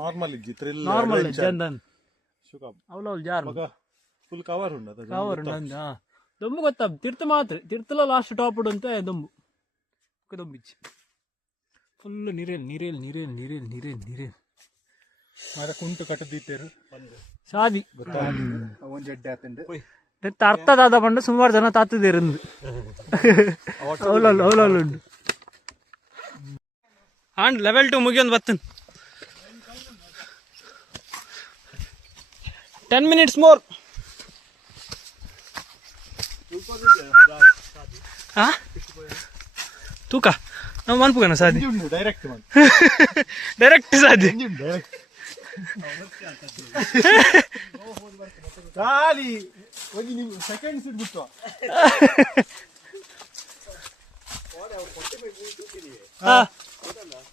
ನಾರ್ಮಲ್ ಇಜ್ಜಿ ಥ್ರಿಲ್ ನಾರ್ಮಲ್ ಜಂದನ್ ಶುಕಾಬ್ ಅವಲವಲ್ ಜಾರ್ ಫುಲ್ ಕವರ್ ಉಂಟು ಕವರ್ ಉಂಟು ದೊಂಬು ಗೊತ್ತಾ ತಿರ್ತು ಮಾತ್ರ ತಿರ್ತಲ ಲಾಸ್ಟ್ ಟಾಪ್ ಅಂತ ದೊಂಬು ದೊಂಬಿಚ್ಚಿ ಫುಲ್ ನೀರೇಲ್ ಮರ ಕುಂಟು ಕಟ್ಟದಿತ್ತೇರು ಸಾದಿ ಒಂದ್ ಜಡ್ಡೆ ಆತಂಡು ಅರ್ಥದಾದ ಪಂಡ ಸುಮಾರು ಜನ ತಾತದಿರಂದು ಅವಲುಂಡು ಆಂಡ್ ಲೆವೆಲ್ 2 ಮುಗಿಯೊಂದು ಬತ್ತನ್ 10 minutes more ತೂಕ ನಾವು ಮನ್ಪುಗನ ಸಾದಿ ಡೈರೆಕ್ಟ್ ಸಾದಿ ಖಾಲಿ ಒಂದು ಸೆಕೆಂಡ್ಸ್ ಬಿಟ್ಟು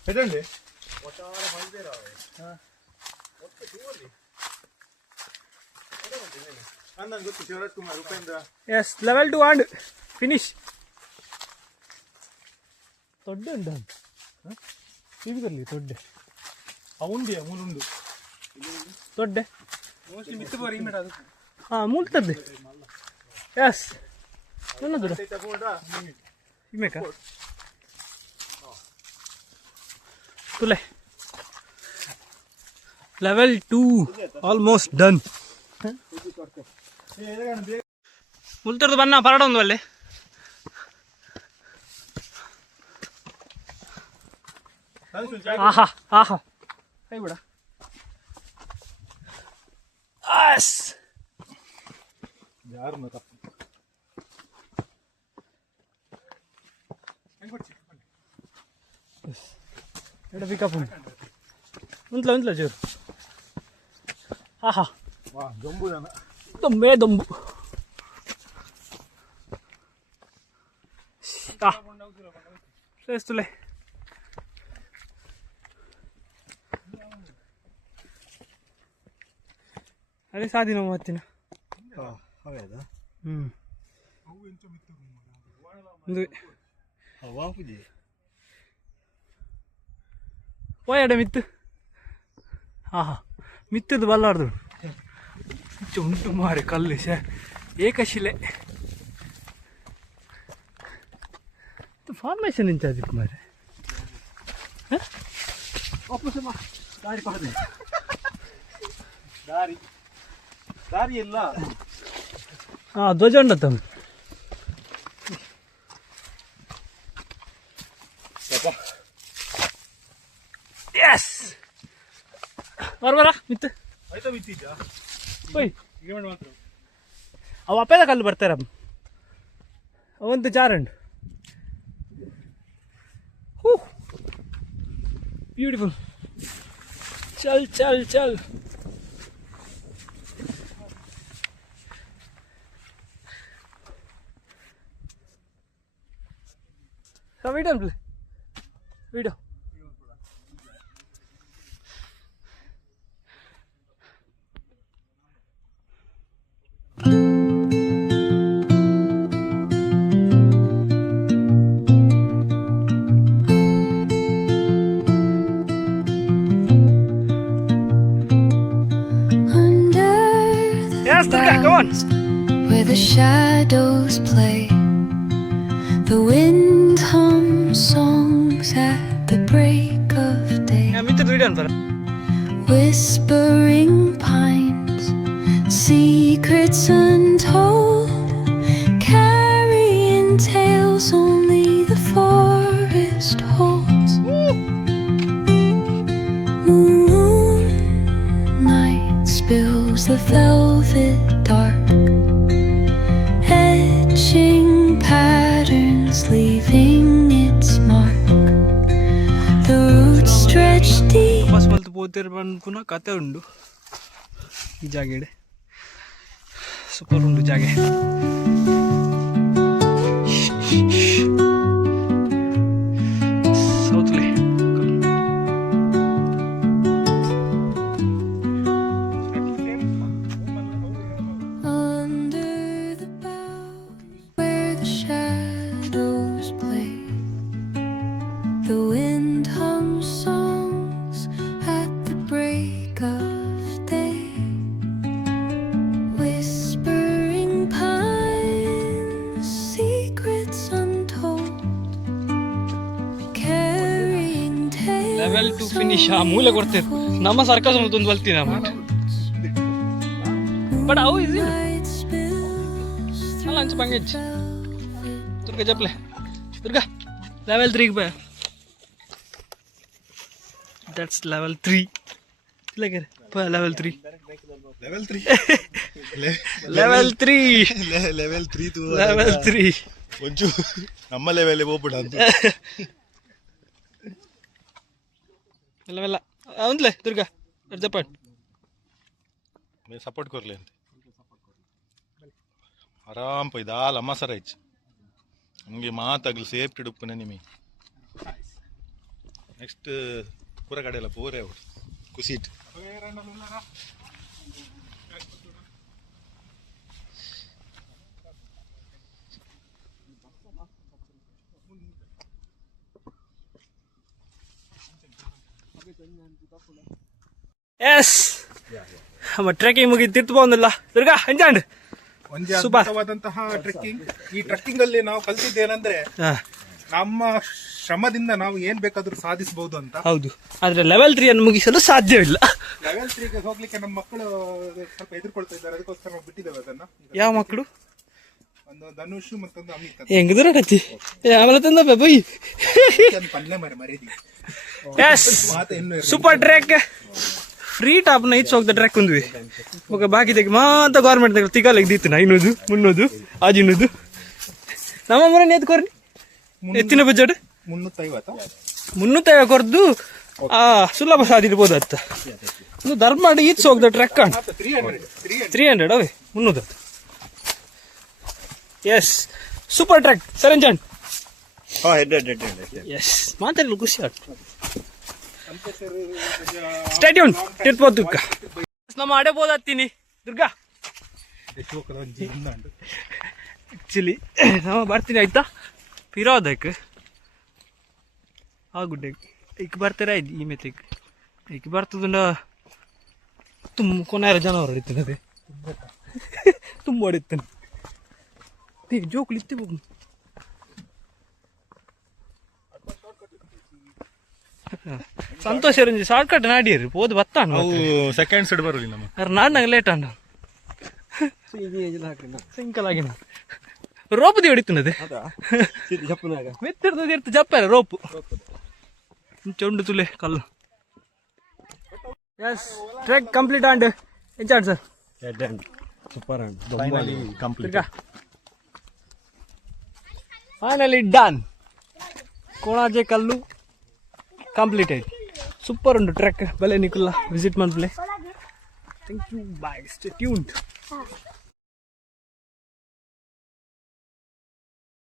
ಎಡಂಡಿ ಗೊತ್ತು ಶಿವರಾಜ್ ಕುಮಾರ್ ಉಪೇಂದ್ರ ಎಸ್ ಲೆವೆಲ್ 2 ಆಂಡ್ ಫಿನಿಶ್ ದೊಡ್ಡ ಉಂಟು ಇವಿಗಲ್ಲಿ ದೊಡ್ಡ ಅವುಂಡಿಯ ಮೂಲುಂಡು ದೊಡ್ಡ ಮೋಸ್ಟ್ಲಿ ಮಿತ್ತು ಬಾರಿ ಇಮೇಟ್ ಅದು ಹಾಂ ಮೂಲ್ತದ್ದೆ ಎಸ್ ನನ್ನದು ಇಮೇಕ ತುಲೆ ಲೆವೆಲ್ 2 ಆಲ್ಮೋಸ್ಟ್ ಡನ್ ಮುಲ್ತರ್ದು ಬನ್ನ ಪರಡ ಒಂದು ಅಲ್ಲೇ ಆಹಾ ಆಹಾ ಕೈ ಬಿಡ ಆಸ್ ಯಾರು ತಪ್ಪು ಎಡ ಪಿಕಪ್ ಉಂಟು ಉಂಟ್ಲ ಜೋರು ಆಹಾ ವಾ ಜಂಬು ಜನ ದೊಂಬೆ ದೊಂಬು ತುಲೆ ಅದೇ ಸಾದಿನ ಮತ್ತಿನ പോയടെ മിത്ത് ആഹാ മിത്തത് ബല്ലാർದು ಉಂಟು ಮಾರೆ ಕಲ್ಲು ಏಕಶಿಲೆ ಫಾರ್ಮೇಶನ್ ಇಂಚಾದಿತ್ತು ಮಾರೆ ದಾರಿ ಪಾದೆ ದಾರಿ ಇಲ್ಲ ಹಾಂ ಧ್ವಜ ಉಂಡತ್ತ ಎಸ್ ಬರ ಮಿತ್ತು ಆಯ್ತಾ ಬಿತ್ತಿದ್ದ ಓಯ್ ಈಗ ಮಾತ್ರ ಅವು ಅಪ್ಪದ ಕಲ್ಲು ಬರ್ತಾರ ಅವಂತ ಚಾರಂಡ್ ಬ್ಯೂಟಿಫುಲ್ ಚಲ್ ಚಲ್ ಚಲ್ video play video where the shadows play, the wind hums songs at the break of day, whispering pines, secrets untold, carrying tales only the forest holds. Moonlight spills the velvet dark, etching patterns, leaving its mark. The roots stretch deep. ವಾಪಸ್ ಮಲ್ತು ಪೋತಿರ್ ಪುನಃ ಕತೆ ಉಂಡು ಈ ಜಾಗೆಡೆ super ಉಂಡು ಜಾಗೆ ಸೌತ್ಲೆ Under the boughs where the shadows play, the wind hums songs at the break of day, whispering pines, secrets untold, carrying tales. Level 2 finish ಆ ಮೂಲೆ ಕೊಡ್ತೇವೆ ನಮ್ಮ ಸರ್ಕಸ್ ಒಂದು ಬಲ್ತಿ ನಮ್ಮ ಬಟ್ ಅವು ಈಸಿ ಅಲ್ಲ ಅಂಚ ಬಂಗೆಜ್ ದುರ್ಗ ಜಪ್ಲೆ ದುರ್ಗ ಲೆವೆಲ್ 3 ಬೈ ದಟ್ಸ್ ಲೆವೆಲ್ 3 ಲಗೆ ಲೆವೆಲ್ 3 ಲೆವೆಲ್ 3 ಲೆವೆಲ್ 3 ಲೆವೆಲ್ 3 ತು ಲೆವೆಲ್ 3 ಒಂಚು ನಮ್ಮ ಲೆವೆಲ್ ಹೋಗ್ಬಿಡ ಅಂತ ಲೆವೆಲ್ ಒಂದ್ಲೆ ದುರ್ಗ ಜಪಾಟ್ मैं सपोर्ट कर लेते आराम पे दाल अम्मा सर ನಮಗೆ ಮಾತಾಗಲಿ ಸೇಫ್ಟಿ ಡುಪ್ಪನೆ ನಿಮಗೆ ನೆಕ್ಸ್ಟ್ ಪೂರ ಕಡೆ ಎಲ್ಲ ಪೂರೇ ಅವರು ಕುಸೀಟ್ ಎಸ್ ನಮ್ಮ ಟ್ರೆಕಿಂಗ್ ಮುಗಿ ತಿರ್ತು ಬಂದಿಲ್ಲ ದುರ್ಗಾ ಅಂಜಾಂಡ್ ಒಂದು ಅದ್ಭುತವಾದಂತಹ ಟ್ರೆಕ್ಕಿಂಗ್. ಈ ಟ್ರೆಕ್ಕಿಂಗ್ ಅಲ್ಲಿ ನಾವು ಕಲ್ತಿದ್ದೇನಂದ್ರೆ ನಮ್ಮ ಶ್ರಮದಿಂದ ನಾವು ಏನ್ ಬೇಕಾದ್ರೂ ಸಾಧಿಸಬಹುದು ಅಂತ. ಹೌದು, ಆದ್ರೆ ಲೆವೆಲ್ 3 ಅನ್ನು ಮುಗಿಸಲು ಸಾಧ್ಯವಿಲ್ಲ. ಲೆವೆಲ್ 3 ಹೋಗ್ಲಿಕ್ಕೆ ನಮ್ಮ ಮಕ್ಕಳು ಸ್ವಲ್ಪ ಎದುರ್ಕೊಳ್ತಾ ಇದ್ದಾರೆ, ಅದಕ್ಕೋಸ್ಕರ ನಾವು ಬಿಟ್ಟಿದ್ದೇವೆ ಅದನ್ನ. ಯಾವ ಮಕ್ಕಳು? ಒಂದು ಧನುಷ್ ಮತ್ತೊಂದು ಅಮಿತ್ ಅಂತ. ಹೆಂಗ್ ದೂರ ಕತ್ತಿ ಆಮೇಲೆ ತಂದ ಬೈ. ಪಲ್ಲೆ ಮರೀದಿ ಸೂಪರ್ ಟ್ರ್ಯಾಕ್ ಫ್ರೀ ಟಾಪ್ ನ ಇಚ್ಚ ಹೋಗ್ದ ಟ್ರ್ಯಾಕ್ ಒಂದ್ವಿ ఒక ಬಾಕಿ ತೆಗಿ ಮಾತ ಗೌರ್ಮೆಂಟ್ దగ్గర ತಿಗಾಲಿಗೆ ದೀತು 500 300 500 ನಮ್ಮ ಮನೆ ಎತ್ಕೊರ್ನಿ ಎತ್ತಿನ ಬಜೆಟ್ 350 ಕೊರ್ದು ಸುಲಭ ಸಾಧಿರ್ಬೋದು ಅತ್ತ ಒಂದು ಧರ್ಮಾಡಿ ಈಚ್ ಹೋಗ್ದ ಟ್ರ್ಯಾಕ್ ಕಾಣ 300 ಅವೇ 300. ಎಸ್ ಸೂಪರ್ ಟ್ರ್ಯಾಕ್ ಸರಂಜಾನ್. ಎಸ್ ಮಾತಾಡಲು ಖುಷಿ ಆಗ್ತದೆ. ಸ್ಟೇಟ್ಯೂನ್ ತಿರ್ಪೋದು ನಮ್ಮ ಆಡಬಹುದು ಹತ್ತೀನಿ ದುರ್ಗಾ. ಆಕ್ಚುಲಿ ನಾವು ಬರ್ತೀನಿ ಆಯ್ತಾ ಪಿರೋದಕ್ಕೆ ಆ ಗುಡ್ಡಕ್ಕೆ ಈಗ ಬರ್ತಾರೆ ಆಯ್ತು ಈ ಮೆತ್ತಿಗೆ ಈಗ ಬರ್ತದ ತುಂಬ ಕೊನೆಯ ಜನವರ ಹೊಡಿತೀನಿ ಅದೇ ತುಂಬ ಹೊಡಿತಾನೆ ಜೋಕ್ಲಿ ಇತ್ತು ಹೋಗಿ ಸಂತೋಷ ರಂಜಿ ಶಾರ್ಟ್ ಕಟ್ ನಾಡಿಯರಿ ಹೋದ್ ಬತ್ತಾನ ಸೆಕೆಂಡ್ ಸೈಡ್ ಬರಲಿ ನಮ್ಮ ನಾಡ್ನಾಗ ಲೇಟ್ ಅಂಡ ಸಿಂಕಲ್ ಆಗಿನ ರೋಪದಿ ಹೊಡಿತನದೆ ಮೆತ್ತಿಡ್ದು ಇರ್ತು ಜಪ್ಪಾರ ರೋಪು ಚೊಂಡು ತುಲೆ ಕಲ್ಲು. ಎಸ್ ಟ್ರೆಕ್ ಕಂಪ್ಲೀಟ್ ಆಂಡ್ ಎಂಚಾಡ್ sir super finally complete finally done. Konaje Kallu completed. Super ಉಂಟು ಟ್ರೆಕ್ ಬಲೆ ನಿಕುಲ್ಲ ವಿಸಿಟ್ ಮಾಡ್ಪ್ಲೆ. Thank you bye stay tuned.